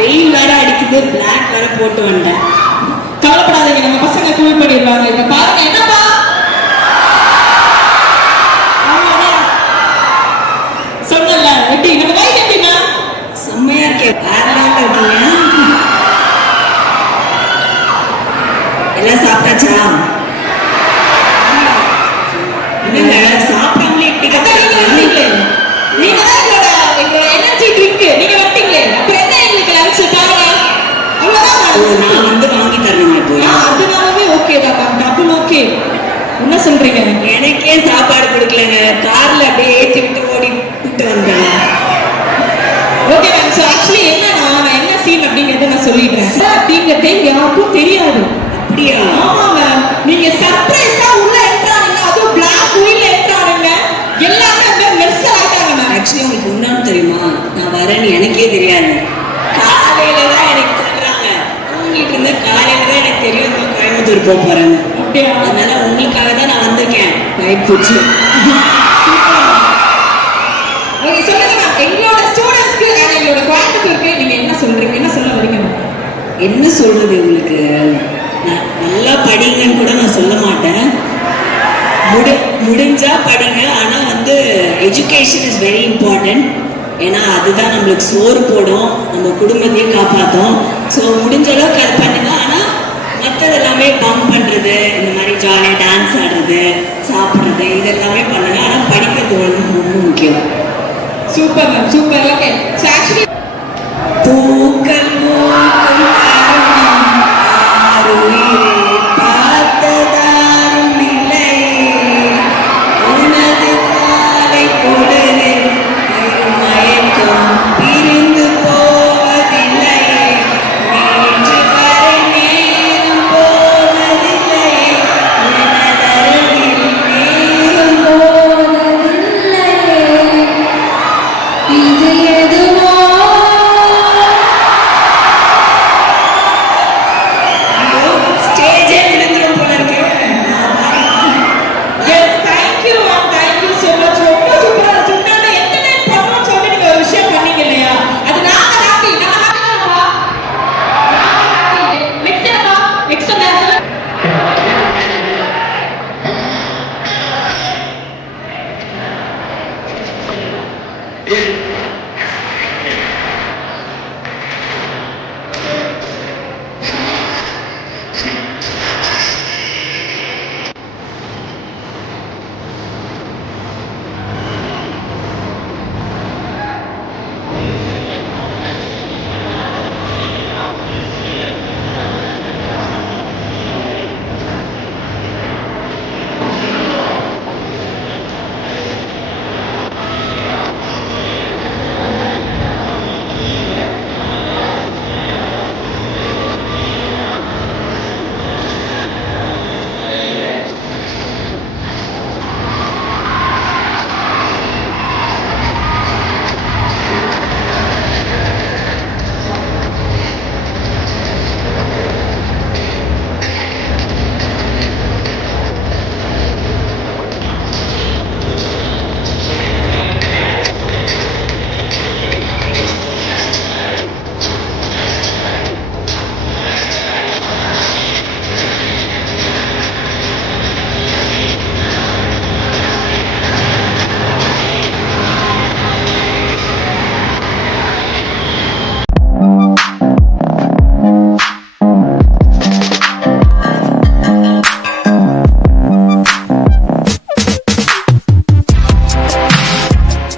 வெயில் வேற அடிக்குது, பிளாக் வேற போட்டு வந்தேன். கவலைப்படாதீங்க, நம்ம பசங்க கூல் பண்ணிடுவாங்க. இப்ப பாருங்க, என்னப்பா சொன்னல எப்படி நம்ம கைக்கு எப்படின்னா செம்மையா இருக்கே, வேற லெவல்ல இருக்கீங்க. எல்லாம் சாப்பிட்டாச்சா? இல்ல சாப்பிடாமலே எப்படி கத்துறீங்க? நீங்க தான் எங்களோட எனர்ஜி ட்ரிங்க். நீங்க வரட்டீங்களே, அப்புறம் என்ன எங்களுக்கு லஞ்ச் பாருங்க. அவ்வளவுதான், நான் வந்து வாங்கி தரணும். இப்போ அதனாலவே ஓகே தான், டபுள் ஓகே. என்ன சொல்றீங்க? எனக்கே சாப்பாடு கொடுக்கலங்க, கார்ல அப்படியே ஏற்றி விட்டு ஓடி விட்டு வந்தேன். Okay ma'am. ஸோ ஆக்சுவலி என்னன்னா, நான் என்ன சீன் அப்படிங்கறத நான் சொல்லிடுறேன். அப்படிங்கிறதே யாருக்கும் தெரியாது. அப்படியா? ஆமா மேம். நீங்க சர்ப்ரைஸா உள்ள என்ட்ரானீங்க, அதுவும் பிளாக் வீல்ல என்ட்ரானீங்க. எல்லாமே மெர்ஸ் ஆயிட்டாங்க மேம். ஆக்சுவலி உங்களுக்கு ஒண்ணு தெரியுமா, நான் வரேன்னு எனக்கே தெரியாது. காலையில தான் எனக்கு சொல்றாங்க. தூங்கிட்டு இருந்த காலையில தான் எனக்கு தெரியும் கோயம்புத்தூர் போக போறேன்னு. அப்படியா? அதனால உங்களுக்காக தான் நான் வந்திருக்கேன். ரைட் போச்சு. ஓகே சொல்லுங்க மேம், எங்களோட ஸ்டூடெண்ட்ஸ்க்கு அண்ட் எங்களோட கோயம்புத்தூருக்கு நீங்க என்ன சொல்றீங்க, என்ன சொல்ல வரீங்க? என்ன சொல்றது உங்களுக்கு, நல்லா படிங்கன்னு கூட நான் சொல்ல மாட்டேன். முடிஞ்சா படிங்க, ஆனா வந்து எஜுகேஷன் இஸ் வெரி இம்பார்ட்டன்ட். ஏன்னா அதுதான் நம்மளுக்கு சோறு போடும், நம்ம குடும்பத்தையும் காப்பாற்றும். ஸோ முடிஞ்ச அளவுக்கு அது பண்ணுங்க. ஆனால் மற்றது எல்லாமே பம்ப் பண்ணுறது, இந்த மாதிரி ஜாலியாக டான்ஸ் ஆடுறது, சாப்பிட்றது, இதெல்லாமே பண்ணுங்க. ஆனால் படிக்கிறது ரொம்ப முக்கியம். Super ma'am, super. Okay. So actually பூக்கள் Yeah.